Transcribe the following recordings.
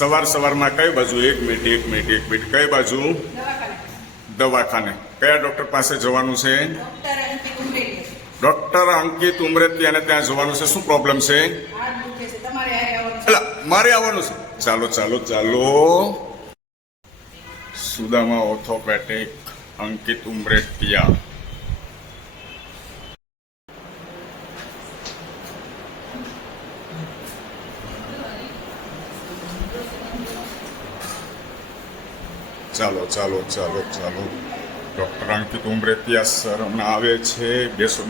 સવારમાં કઈ બાજુ? એક મિનિટ કઈ બાજુ? દવાખાને. કયા ડોક્ટર પાસે જવાનું છે? ડોક્ટર અંકિત ઉમરેતિયાને ત્યાં જવાનું છે. શું પ્રોબ્લેમ છે? મારે આવવાનું છે. ચાલો. સુદામા ઓર્થોપેડિક, અંકિત ઉમરેતિયા. ચાલો. ડોક્ટર અંકિત ઉમરેતિયા સર હમણાં આવે છે. બેસો.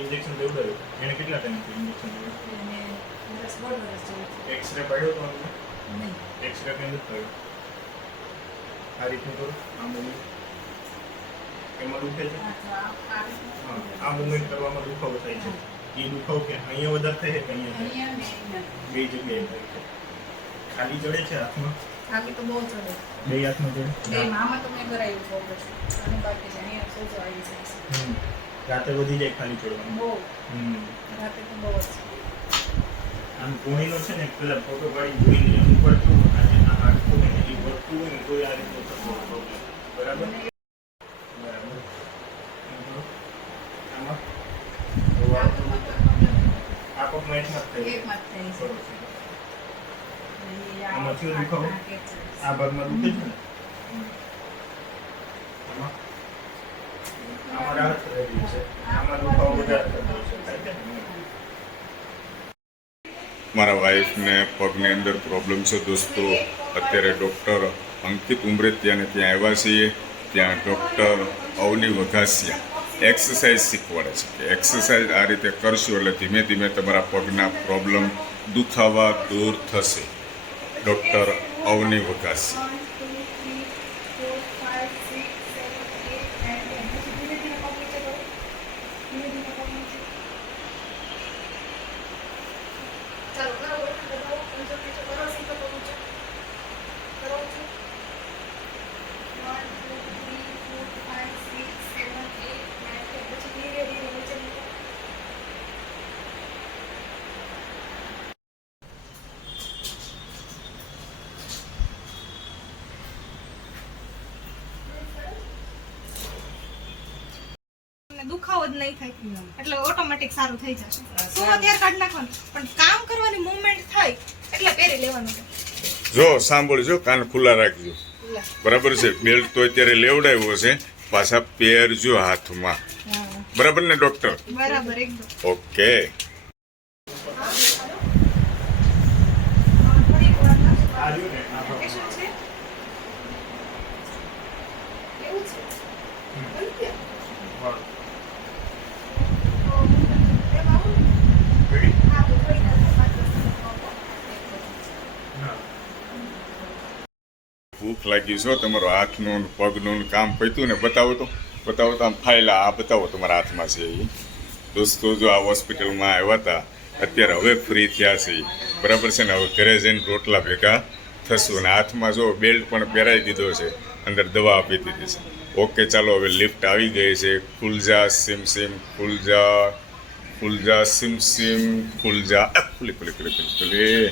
ઇન્જેક્શન દેવડાવ્યું એને કેટલા ટાઈમથી ઇન્જેક્શન દેવડાવ્યું? એક્સરે પાડ્યો તો નહીં? એક્સરે કંઈ નથી પાડ્યો. આ રીતનું કરો. આ મૂવમેન્ટ એમાં દુખે છે. હા, આ મૂવમેન્ટ કરવામાં દુખાવો થાય છે. એ દુખાવો કે અહીંયા વધારે થાય કે અહીંયા થાય? બે જગ્યાએ થાય છે. ખાલી ચડે છે હાથમાં? ખાલી તો બહુ ચડે. બે હાથમાં ચડે? બે આમાં તો મેં કરાવ્યું છે ઓપરેશન. અને બાકી છે અહીંયા સોજો આવી જાય. રાતે વધી જાય ખાલી ચડવાનું. બહુ રાતે તો બહુ જ. આમ કોણીનો છે ને પેલા ફોટો પાડી જોઈ લે એમ પડતું અને આ હાડકું ને એ વધતું હોય ને કોઈ આ રીતનું થતું પ્રોબ્લેમ. બરાબર. આ પગમાં એકમાં જ થાય. આમાં થયો દુખાવો? આ ભાગમાં દુખે છે ને? આમાં રાહત રહેલી છે. આમાં દુખાવો વધારે થતો છે. થાય છે ને? મારા વાઈફને પગની અંદર પ્રોબ્લેમ છે દોસ્તો. અત્યારે ડૉક્ટર અંકિત ઉમરેતિયાને ત્યાં આવ્યા છીએ. ત્યાં ડૉક્ટર અવની વઘાસિયા એક્સરસાઇઝ શીખવાડે છે કે એક્સરસાઇઝ આ રીતે કરશો એટલે ધીમે ધીમે તમારા પગના પ્રોબ્લેમ દુખાવા દૂર થશે. ડૉક્ટર અવની વઘાસિયા. દુખાવો જ નહીં થાય એટલે ઓટોમેટિક સારું થઈ જશે. શું અત્યારે કાઢી નાખવાનું પણ કામ કરવાની મૂવમેન્ટ થાય એટલે પહેરી લેવાનું. જો સાંભળજો, કાન ખુલ્લા રાખજો. બરાબર છે. બેલ્ટ તો અત્યારે લેવડાવ્યો છે. પાછા પહેરજો હાથમાં. બરાબર ને ડોક્ટર? બરાબર એકદમ ઓકે. ભૂખ લાગી છો? તમારો હાથનું પગનું કામ પત્યું ને? બતાવો તો આમ ફાઇલ આ બતાવો તમારા હાથમાં છે એ. દોસ્તો જો આ હોસ્પિટલમાં આવ્યા હતા અત્યારે હવે ફ્રી થયા છે. બરાબર છે ને? હવે ઘરે જઈને રોટલા ભેગા થશું. અને હાથમાં જો બેલ્ટ પણ પહેરાવી દીધો છે. અંદર દવા આપી દીધી છે. ઓકે ચાલો હવે લિફ્ટ આવી ગઈ છે. ખુલજા સિમ ખુલજા સિમ ખુલજા ખુલી.